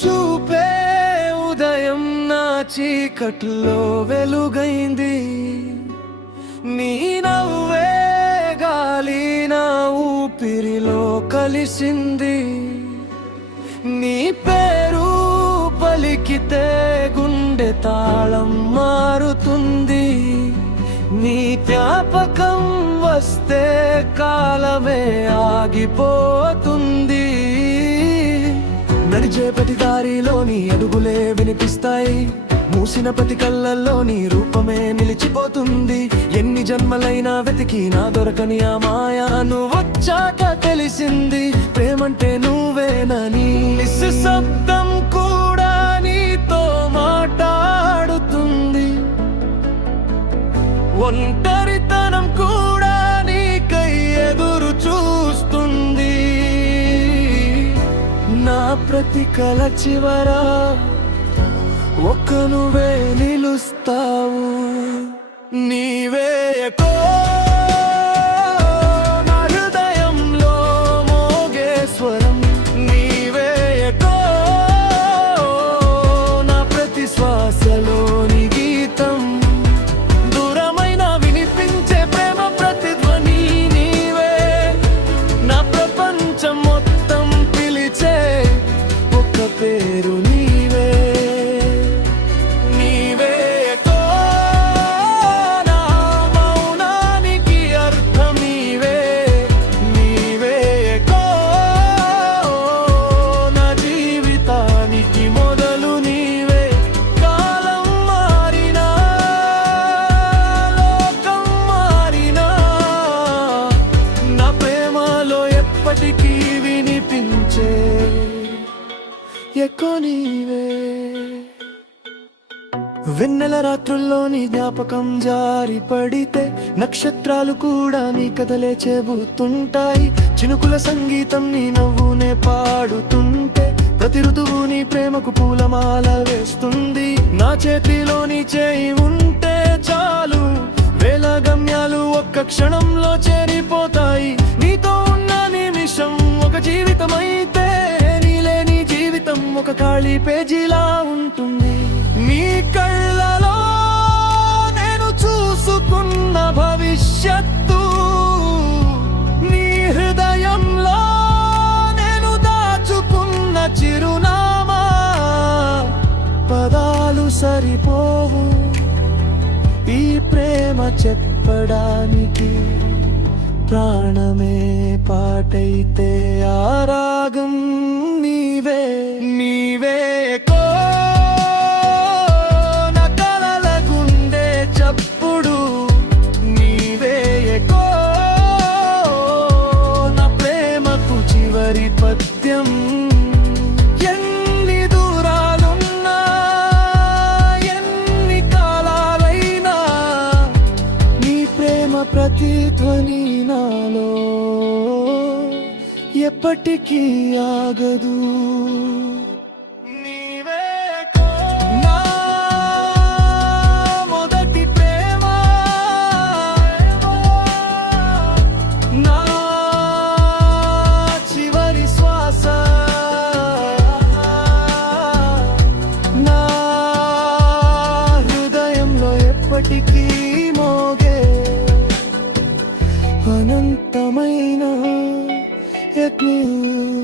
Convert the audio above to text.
చూపే ఉదయం నా చీకట్లో వెలుగైంది. నీ నవ్వే గాలి నా ఊపిరిలో కలిసింది. నీ పేరు పలికితే గుండె తాళం మారుతుంది. నీ జ్ఞాపకం వస్తే కాలమే ఆగిపోతుంది. నడిచే ప్రతి దారిలోని అడుగులే వినిపిస్తాయి. మూసిన ప్రతి కళ్ళల్లోని రూపమే నిలిచిపోతుంది. ఎన్ని జన్మలైనా వెతికి నా దొరకని ఆ మాయా నువ్వు వచ్చాక తెలిసింది. ప్రేమంటే నువ్వేనని. శబ్దం కూడా నీతో మాట్లాడుతుంది. ఒంటరితనం కూడా నీకై ఎదురు చూస్తుంది. నా ప్రతి కల చివరా ఒక్క నువ్వే నిలుస్తావు. నీవే ఎకో నా హృదయంలో మోగే స్వరం. నీవే ఎకో నా ప్రతి శ్వాసలోని గీతం. దూరమైన వినిపించే ప్రేమ ప్రతిధ్వని. నీవే నా ప్రపంచం మొత్తం పిలిచే ఒక్క పేరు. ఎప్పటికీ వినిపించే ఎకో నీవే. వెన్నెల రాత్రుల్లోని జ్ఞాపకం జారి పడితే నక్షత్రాలు కూడా నీ కథలే చెబుతుంటాయి. చినుకుల సంగీతం నీ నవ్వునే పాడుతుంటే ప్రతి ఋతువు నీ ప్రేమకు పూలమాల వేస్తుంది. నా చేతిలోని చేయి ఉంటే చాలు వేల గమ్యాలు ఒక్క క్షణంలో చేరిపోతాయి. నీతో ఉన్న నిమిషం ఒక జీవితమైతే నీలేని జీవితం ఒక ఖాళీ పేజీలా ఉంటుంది. నీ కళ్ళలో నేను చూసుకున్న భవిష్యత్తు. నీ హృదయంలో నేను దాచుకున్న చిరునామా. పదాలు సరిపోవు ఈ ప్రేమ చెప్పడానికి. ప్రాణమే పాటైతే ఆ రాగం నీవే. నీవే ఎకో నా కలల గుండె చప్పుడు. నీవే ఎకో నా ప్రేమకు చివరి పద్యం. ఎన్ని దూరాలున్నా ఎన్ని కాలాలైనా నీ ప్రేమ ప్రతిధ్వని నాలో ఎప్పటికీ ఆగదు. నీవే ఎకో నా మొదటి ప్రేమ. నా చివరి శ్వాస. నా హృదయంలో ఎప్పటికీ మోగే అనంతమైన యజ్ఞం.